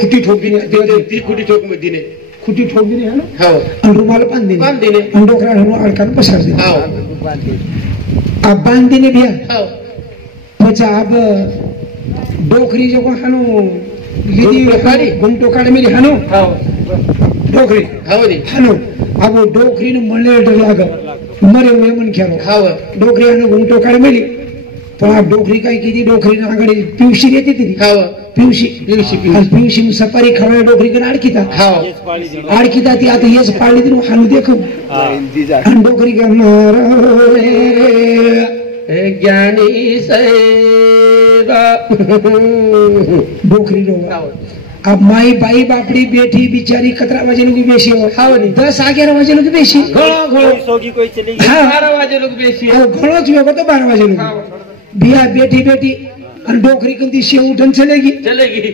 खुटी ठोक दिने ती खुटी ठोक दिने खुटी ठोक दिने है ना हो आणि रुमाल बांध दिने आणि डोकरा हणू अडकान पसार दिने हो अब बांध दिने भैया हो પછી अब डोकरी जो हणू લીધી ઘૂમટો કાઢી મેલી હણુ हो ડોકરી हो नी હણુ अब डोकरी ने મને ડર લાગે મરે હું એમન ખ્યાલો हो डोकरी हणू ઘૂમટો કાઢી મેલી પણ આ ડોકરી કઈ કીધી ડોકરી ના આગળ પીવસી રહેતી હતી हो पीवशी पीवशी पीवशी सफारी खवळ्या डोकरी कडे अडकिता हो अडकिता ती आता हेच पाळली दिन हाणू देखो आणि डोकरी का मारो रे ज्ञानी सैरा डोकरी रो अब माई बाई बापड़ी बेटी बिचारी 11 बजे लोग बेसी हो हाँ 10-11 बजे लोग बेसी घणो सोगी कोई चली गई 12 बजे लोग बेसी घणो ज होगा तो 12 बजे लोग बिया बेटी बेटी और डोकरी कंती से उठन चलेगी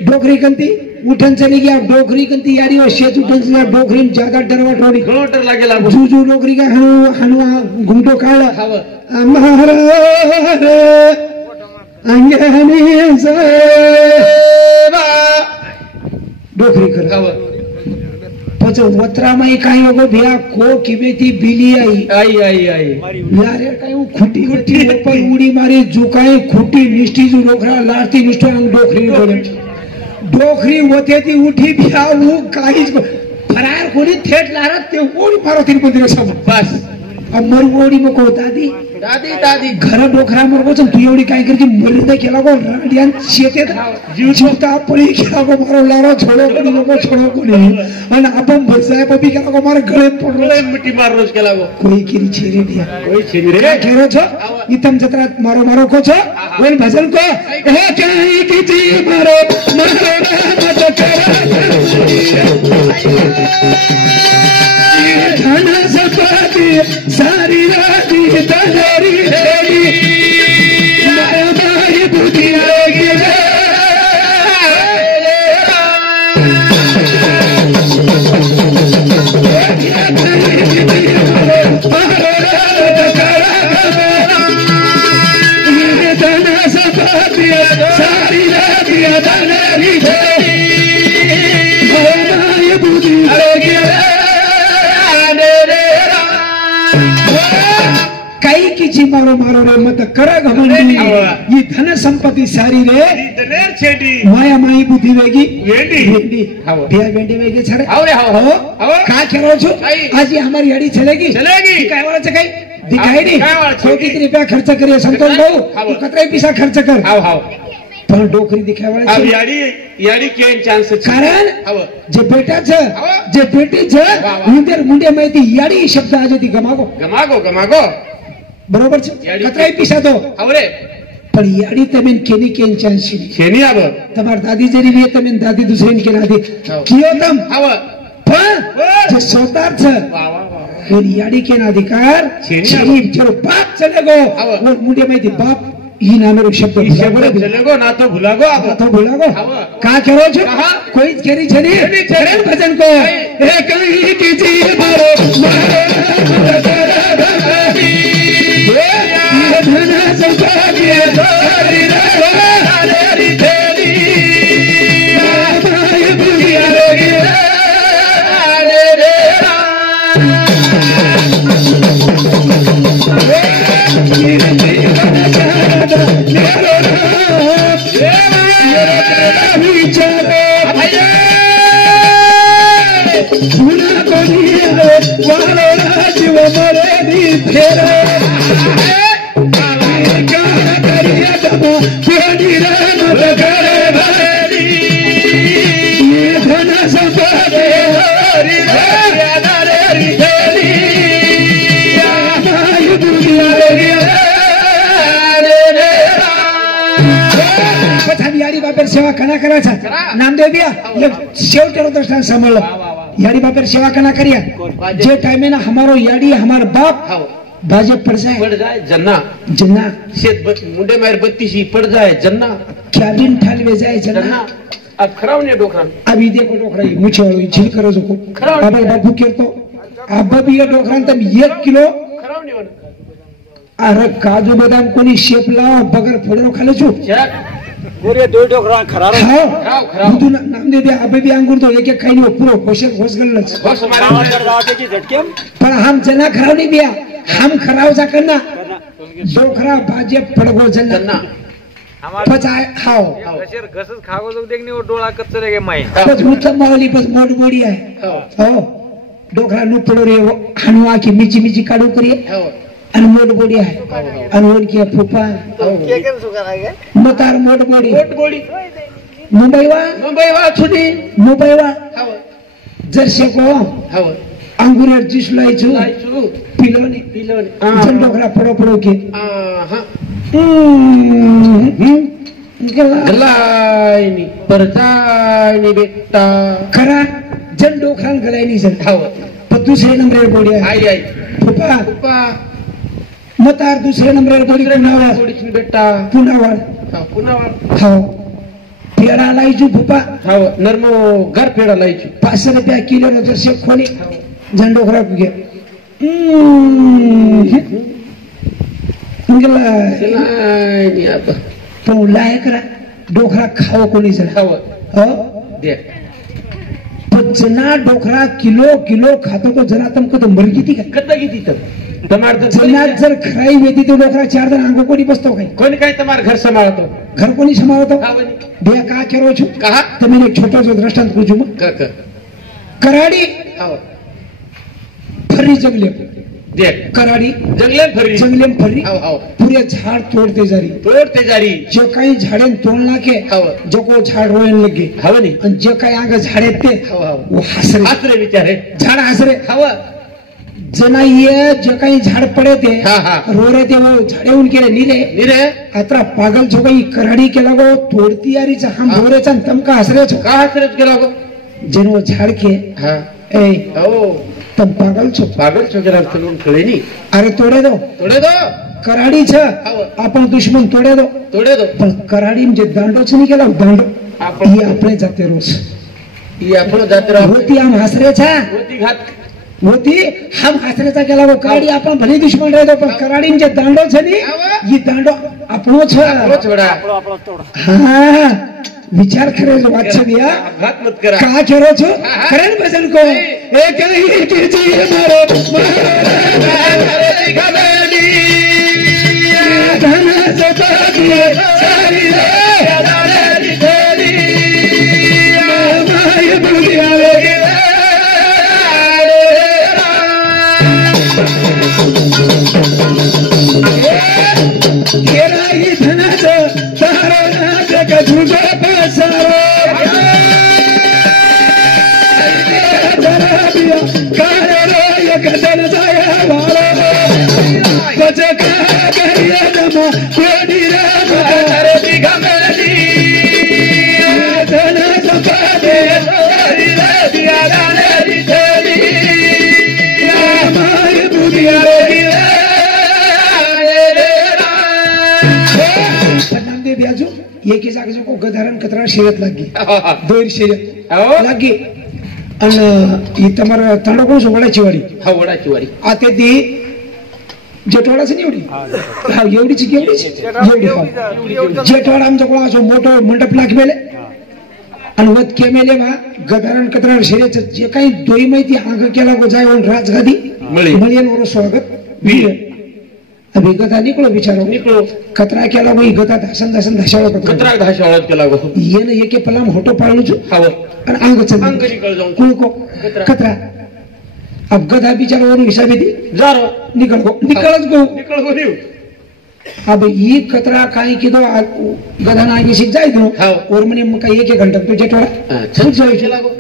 डोकरी कंती उठन चलेगी अब डोकरी कंती यारी और शेत उठन चलेगी डोकरी में ज्यादा डरवा टोड़ी घणो डर लागेला जूजू डोकरी का हनु घुमटो काढला हमारा अंगनी सेवा डोकरी कर પછી વતરામાં કાઈ હોગો ભ્યા કો કિમેતી બીલી आई यारे काई खुटी खुटी ऊपर उड़ी मारी जुकाई खुटी निष्ठी जु डोकरा लारती निष्ठो अंग डोकरी बोले डोकरी होते ती उठी भ्या वो काहीच फरार कोणी थेट लारत ते ओडी मारो तीन पंदिरे सब बस अब मर ओडी में को दादी दादी घर डोकरा मर को तू एवढी काय करती मर्यादा केला को राडियान शेते जीवता पडी केला को मारो लारो छोडो कोणी नको छोडो कोणी आणि आपण बसाय पपी केला को मार गळे पडलो मिठी मारलोच केला को कोई किरी छेरी दिया कोई छेरी रे ठेरो छो इतम जत्रा मारो मारो को छो वेल भजन को हे काई किती मारो मारो मत करा धन सपाती सारी राती तहरी हेरी माया माई बुद्धि लगी रे धन सपाती सारी राती तहरी हेरी माया माई बुद्धि लगी रे कई किसी मारो मारो रे मत कर घमंडी ये धन संपत्ति सारी रे दलेर छेडी माया माई बुद्धि वेगी वेंडी ढेर वेंडी वेगी छरे हाव रे हाव का करो छो आज ये हमारी गाड़ी चलेगी काय वाला चकाई दिखाई नहीं तो कितने रुपया खर्च करिए संतोष भाऊ तू कतरे पैसा खर्च कर हाव पण डोकरी दिखाई वाला अब याडी केन चांस कारण जे बेटा छ जे बेटी छ उंदर मुंडे माहिती याडी शब्द आज ती गमागो बरोबर છે કતરાઈ પીસા તો આવરે પણ યાડી તમે કેની કેન ચાન્સ છેની આવ તમાર દાદી જરી વે તમે દાદી દુસરેન કે દાદી કિયો તમ આવ પણ જે સોતાર છે વાહ વાહ એ યાડી કેન अधिकार છેની જો બાપ ચલેગો और मुंडे में बाप ही नामेरो शब्द चलेगो ना तो भुलागो का करो छो कोई केरी छनी चरण भजन को ए कहीं किसी मारो धन संपादी सारी रे तेरी माई बुद्धि लगी जीव मरे दी फेरे धन संपादी याडी बापेर सेवा कना करायचा नामदेव बिया शेवटेरो दर्शन सांभाळलं याडी बापेर सेवा कना करिया जे टाइमे ना हमारो याडी हमार बाप बाजे पड़ जाए जन्ना शेत मुंडे मार बत्तीसी पड़ जाए जन्ना क्याबिन ठालवे जाए जन्ना अब खराव ने डोकरा अभी देखो डोकरा मुझे झील करो जो बाबा बाबू केरतो अब भी ये डोकरा तम 1 किलो खराव ने अरे काजू बदाम कोणी शेपला बगर फोडरो खाले छु पूरे दो डोकरा खरा खाओ खाओ, खाओ. तू नाम दे दे अबे भी अंगूर तो एक खाई नहीं पूरा होशल होश गलच बस हमारे दाटे की झटके पर हम जना खराव नहीं बिया हम खराव जा करना डोखरा भाजे पड़गो जना जन्ना पचाय खाओ कशेर घसच खागो जो देखने वो डोळा कच्चरे गे माई बस मुतम मावली बस मोड मोडी आहे हो. हो डोखरा नु पडो रे हनुआ की मिची मिची काढू करिए हो. आणि मोड मोडी आहे आणि ओन की फुफा के के सुगा गे मतार मोड मोडी पोट गोडी मुंबईवा मुंबईवा छुटी मुंबईवा हो. जर्सी को हो. अंगुरेर जिस लाइचू लायचू. पिलोनी पिलोनी. जन डोखरा पडो पडो के हा. गला गलायनी परतायनी बेटा. खरा जन डोखरान गलायनी सर हो. पण दुसरे नंबर बोडी आहे आई आई फुफा पप्पा मतार दुसरे नंबर बोडी पुनावर गोडीची बेटा. पुनावर हो. पुन्हा हो पेड़ा लाइचू फुफा हो. नर्मो घर पेडा लायची. 500 रुपया किलो न जर्सी खोली जन डोखरा के गलायनी आता. पण लाय करा डोखरा खाओ कोणी सर हो. हो दे. पण जना डोखरा किलो किलो खातो तो जना तुमको तो मर किती का कत्ता किती तर टमाटर जना जर खराई वेदी तो डोखरा 4 जण अंगो कोणी बसतो काय कोणी काय तुम्हारा घर संभाळतो. घर कोणी सांभाळतो का बनी? बे का केरो छु कहा तर मी एक छोटा जो दृष्टांत पूछू मग का कराडी हो. फरी जंगले दे. कराडी जंगले फरी. जंगले में फरी हो. हो. पूरे झाड़ तोड़ते जा रही तोडते जारी. जो काही झाडे तोडना के हो. जो को झाड रोयन लगे हवं नाही. आणि जे काही आग झाडे ते हो. हो. वो हसरे आसरे विचारे. झाड हसरे हवं. जना ये जे काही झाड पडे ते हा, हा. रो रे ते वो झाडेऊन केले निरे निरे आता पागल जो काही कराडी केला गो तोडती यारीचा हम हा. बोरेचा तम का हसरे छो का आसरेच गेला गो. जेनो झाड के हा. ए हो. तम पागल छो पागल छोकरा चलून खेळेनी. अरे तोडे दो तोडे दो. कराडी छ हो. आपण दुश्मन तोडे दो तोडे दो. पण कराडी म्हणजे दांडोच नाही केला दांडो आपण ही आपले जाते रोज ही आपण जात्रा होती हम हसरे छा होती घात. होती हम हसरेचा केला गो कराडी आपण भले दुश्मन राहतो पण कराडी म्हणजे दांडो छ नी ही दांडो आपणो छ आपलो छोडा. आपला तोडा हा विचार करे जो वाच दिया घात मत करा. का करो छो करण भजन को एक ही के जी मारो धन सता दिए सारी रे माय बुलिया लगे केरा ही धनाचं तारो नाच का झुजो पसारो काळे रो एक धन जाया वारो बच का करिया नमो कोणी रे दिगमली धन सपादे सारी रे दिया रे दिली माय बुदिया रे नामदेव ब्याजू एकी जागेचं को गधारण कतरा शर्यत लागी दोर शर्यत हो. लागी आणि ही તમારા તાંડો કોણ છો વડાची વાડી हा वडाची वाडी. આ તે દી जेठवाडाची निवडी हा एवढीची केवढीची एवढी हा जेठवाडा आमचा कोण असो मोठो मंडप लागमेले आणि वत केमेले वा गधारण कतरा शर्यत जे काही दोई माहिती आग केला गो जाय राजगादी मळी. मळीन वर स्वागत वीर अभी गधा निकलो बिचारो निकलो. कतरा केला भाई गधा धासन धासन धाशावळ कतरा कतरा घाशा वळत केला गो. येन एके पलाम होटो पाळलो छु हवं. आणि अंग चल अंग निकळ जाऊन. कुळको कतरा. कतरा अब गधा बिचारो वर हिसाबी दी जारो. निकल गो निकलच गो निकळ गो देऊ. अब ई कतरा काय किदो गधा ना आगे शिक जाय दो हाव. और मने मका एक घंटा तो जेठवाडा छत जाऊ केला गो.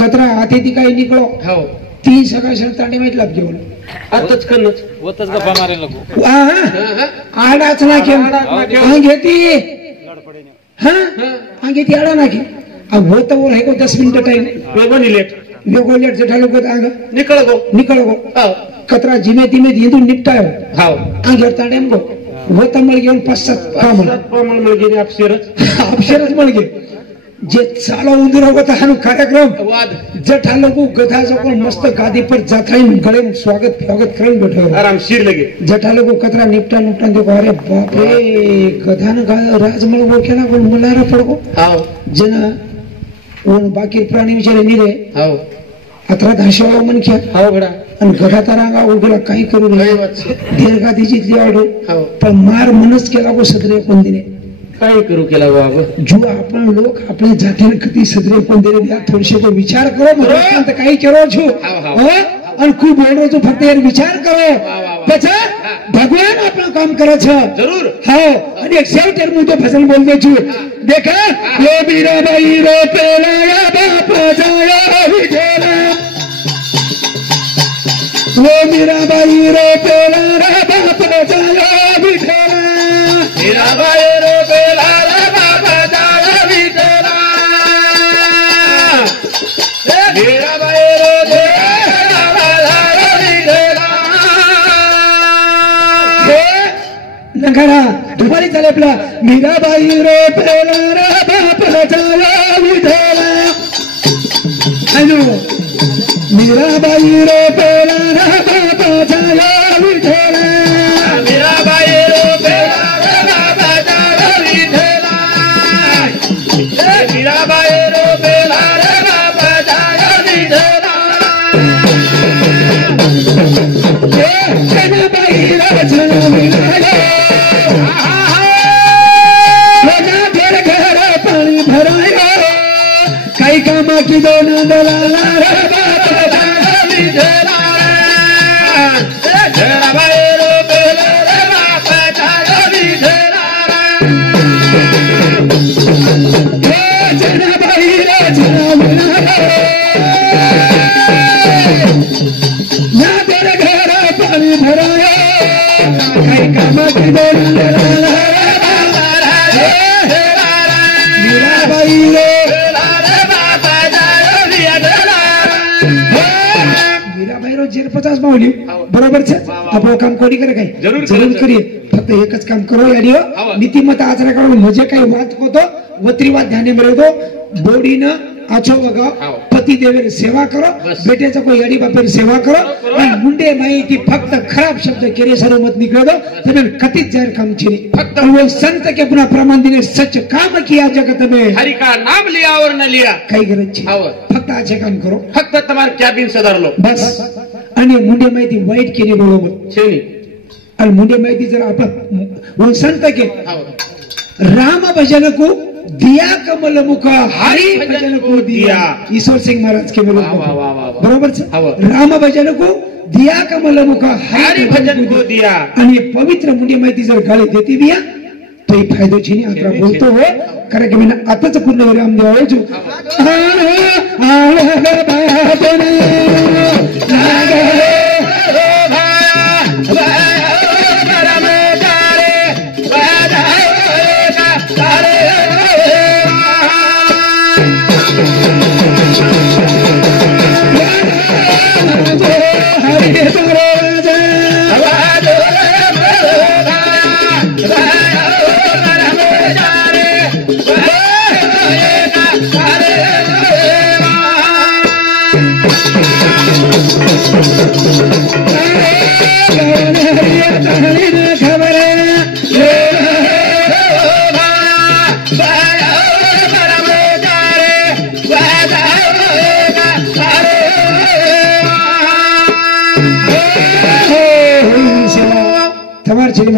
कतरा आते ती काय निकलो हो. 3 सकाळ सर तांडे माहित लाग घेऊन आताच करणच. होतच गप्पा मारे लगो हा आडाच ना के हा घेती हा हा घेती आडा ना के अब होता वो है को 10 मिनिट टाइम वेगोनी लेट. वेगो लेट जेठालो को आग निकळ गो. निकल गो हो. कतरा जिमे धीमे हिंदू निपटायो हाव. आगे तांडेम गो होता मळ घेऊन 5-7 काम सात प्रमाण म्हणजे अक्षरच. अक्षरच मळ घे जे चालो उंदरा होता हानो कार्यक्रम वाद जठा लोगो गधा जो मस्त गादी पर जाथाई गळे में स्वागत करें बैठो आरामशीर लगे जठा लोगो कतरा निपटा देखो अरे बाप रे गधा ने राजमल वो केला कोण मलारा पडको हाव जना ओन बाकी प्राणी विचारे निरे हाव अतरा धाशेवाळो मन क्या हाव गडा आणि गधा तरांगा उगला काही करू काय नये वाच दीर्घादी जितली आवडो हाव पण मार मनच केला को सदरे कोण दिने काय करू केला बाबा जो आपण लोक आपले जातीने कधी सदरे कोण दिने द्या थोडेसे तो विचार करो मग तर काही करो छो आणि खूप बोल छो फक्त यार विचार करो પછી ભગવાન આપણું કામ કરે છે જરૂર હા અને એક સેવટર હું તો ભજન બોલ દે છું દેખા લો મીરાબાઈ રો પેલા બાપ જાયા વિઠેલા લો મીરાબાઈ રો પેલા બાપ જાયા વિઠેલા મીરાબાઈ રો પેલા બાપ જાયા વિઠેલા મીરાબાઈ રો नगारा तुम्हारी चाले आपला मीराबाई रो पेला बाप जाया विठेला हॅलो मीराबाई रो पेला बाप जाया विठेला मीराबाई रो पेला बाप जाया विठेला मीराबाई रो पेला बाप जाया विठेला जनाबाई राजना मिळाला काही कामा की दोन दलाला जनाबाई राजना मिळाला ना तेरे घर पाणी भराया काही कामा की दोन दलाला मीराबाई रे मीराबाई रो 50 मावली बरोबर छे आपलं काम कोणी करे काय जरूर करीए फक्त एकच काम करो याडियो नीतिमत्ता आचरण करो म्हणजे काही वाद होतो वत्रीवाद ध्याने में दो बोडी न आछो वगाओ पति देवे सेवा करो बेटे से कोई अड़ी बापे सेवा करो और मुंडे माई की फक्त खराब शब्द केरे सरो मत निकले दो तने कतित जाहिर काम छे फक्त वो संत के अपना प्रमाण दिने सच काम किया जगत में हरि का नाम लिया और न लिया काही गरज छे फक्त आचे काम करो फक्त तुम्हारे कॅबिन सुधार लो बस आणि मुंडे माहिती वाईट केली बरोबर छे नी आणि मुंडे माहिती जर आपण वो संत के राम भजन को दिया कमल मुख हरि भजन को दिया ईश्वर सिंह महाराज के बरोबर राम भजन को दिया कमल मुख हरि भजन को दिया आणि पवित्र मुंडी माहिती जर गाळी देती बिया तो ही फायदो छीनी आता बोलतो हो कारण की मी आताच पूर्ण विराम द्यावा जो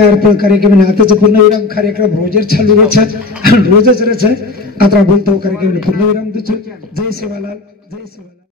अर्पण कार्यक्रम आताच पूर्णविराम कार्यक्रम रोजच चालू रोजच आता बोलतो कार्यक्रम पूर्णविराम जय सेवालाल जय सेवालाल.